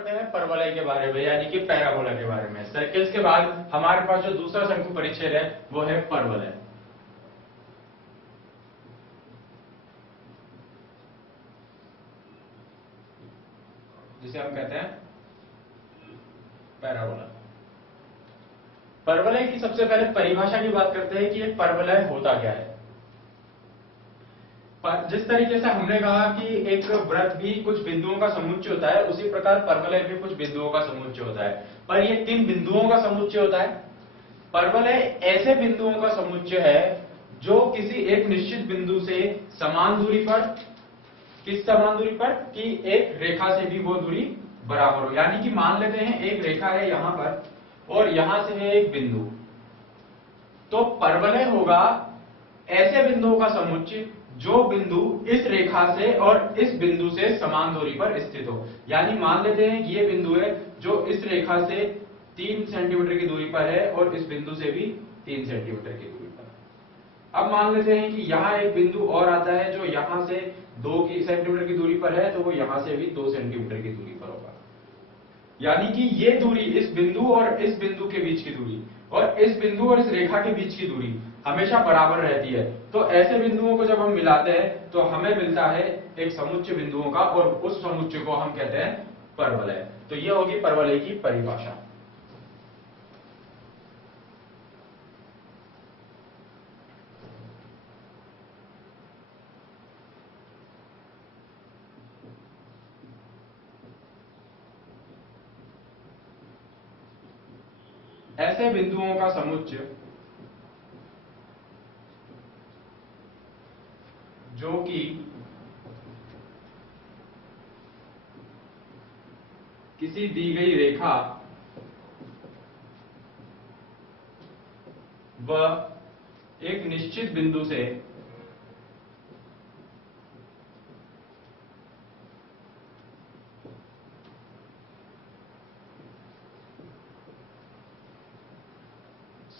पढ़ते हैं परवलय के बारे में, यानी कि पैराबोला के बारे में। सर्किल्स के बाद हमारे पास जो दूसरा शंकु परिच्छेद है वो है परवलय। जिसे हम कहते हैं पैराबोला। परवलय की सबसे पहले परिभाषा की बात करते हैं कि एक परवलय होता क्या है। जिस तरीके से हमने कहा कि एक वृत्त भी कुछ बिंदुओं का समुच्चय होता है, उसी प्रकार परवलय भी कुछ बिंदुओं का समुच्चय होता है, पर ये किन बिंदुओं का समुच्चय होता है? परवलय ऐसे बिंदुओं का समुच्चय है जो किसी एक निश्चित बिंदु से समान दूरी पर, किस समान दूरी पर, कि एक रेखा से भी वो दूरी बराबर हो। यानी कि मान लेते हैं एक रेखा है यहां पर और यहां से है एक बिंदु, तो परवलय होगा ऐसे बिंदुओं का समुच्चय जो बिंदु इस रेखा से और इस बिंदु से समान दूरी पर स्थित हो। यानी मान लेते हैं कि ये बिंदु है जो इस रेखा से 3 सेंटीमीटर की दूरी पर है और इस बिंदु से भी 3 सेंटीमीटर की दूरी पर। अब मान लेते हैं कि यहां एक बिंदु और आता है जो यहां से 2 सेंटीमीटर की दूरी पर है, तो वो यहां से भी 2 सेंटीमीटर की दूरी पर होगा। यानी कि ये दूरी, इस बिंदु और इस बिंदु के बीच की दूरी और इस बिंदु और इस रेखा के बीच की दूरी हमेशा बराबर रहती है। तो ऐसे बिंदुओं को जब हम मिलाते हैं तो हमें मिलता है एक समुच्चय बिंदुओं का, और उस समुच्चय को हम कहते हैं परवलय। तो यह होगी परवलय की परिभाषा। ऐसे बिंदुओं का समुच्चय जो कि किसी दी गई रेखा व एक निश्चित बिंदु से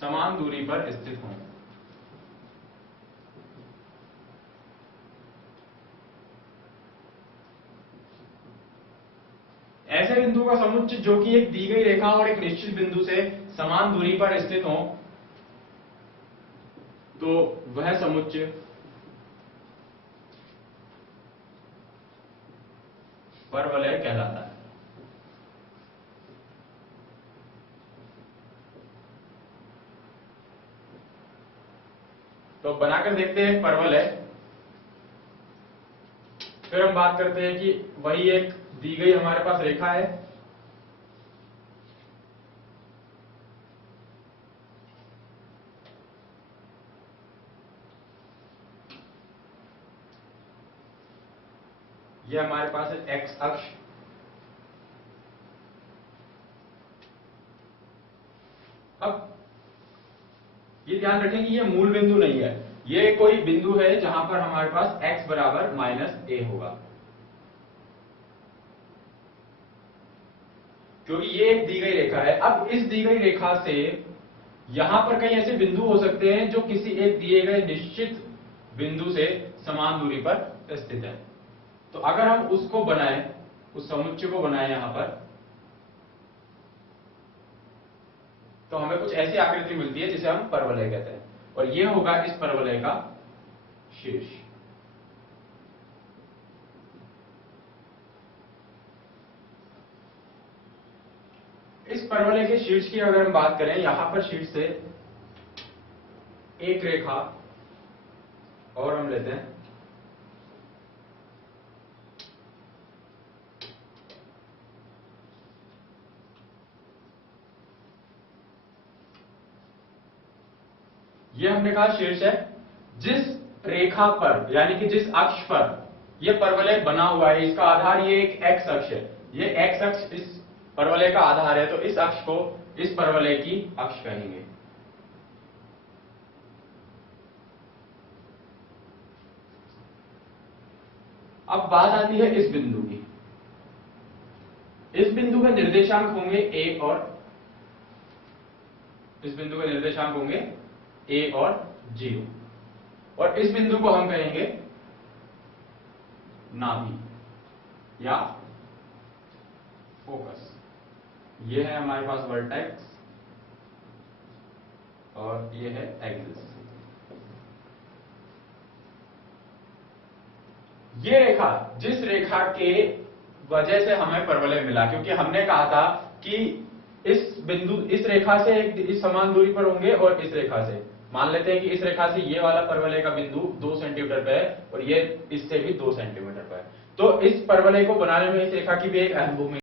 समान दूरी पर स्थित हों। ऐसे बिंदु का समुच्चय जो कि एक दी गई रेखा और एक निश्चित बिंदु से समान दूरी पर स्थित हो, तो वह समुच्चय परवलय कहलाता है। तो बनाकर देखते हैं परवलय। फिर हम बात करते हैं कि वही एक दी गई हमारे पास रेखा है, यह हमारे पास है एक्स अक्ष। अब ये ध्यान रखें कि ये मूल बिंदु नहीं है, ये कोई बिंदु है जहां पर हमारे पास x बराबर -a होगा, क्योंकि ये एक दी गई रेखा है। अब इस दी गई रेखा से यहां पर कई ऐसे बिंदु हो सकते हैं जो किसी एक दिए गए निश्चित बिंदु से समान दूरी पर स्थित है। तो अगर हम उसको बनाएं, उस समुच्चय को बनाएं यहां पर, तो हमें कुछ ऐसी आकृति मिलती है जिसे हम परवलय कहते हैं, और यह होगा इस परवलय का शीर्ष। इस परवलय के शीर्ष की अगर हम बात करें, यहां पर शीर्ष से एक रेखा और हम लेते हैं, यह हमने कहा शीर्ष है। जिस रेखा पर, यानी कि जिस अक्ष पर यह परवलय बना हुआ है, इसका आधार ये एक एक्स अक्ष है, ये एक्स अक्ष इस परवलय का आधार है, तो इस अक्ष को इस परवलय की अक्ष कहेंगे। अब बात आती है इस बिंदु की। इस बिंदु के निर्देशांक होंगे a और, इस बिंदु के निर्देशांक होंगे a और 0, और इस बिंदु को हम कहेंगे नाभि या फोकस। ये है हमारे पास वर्टेक्स और ये है एक्सिस। ये रेखा, जिस रेखा के वजह से हमें परवलय मिला, क्योंकि हमने कहा था कि इस बिंदु, इस रेखा से इस समान दूरी पर होंगे और इस रेखा से, मान लेते हैं कि इस रेखा से ये वाला परवलय का बिंदु 2 सेंटीमीटर पे है और ये इससे भी 2 सेंटीमीटर पे है। तो इस परवलय को बनाने में इस रेखा की भी एक अहम भूमिका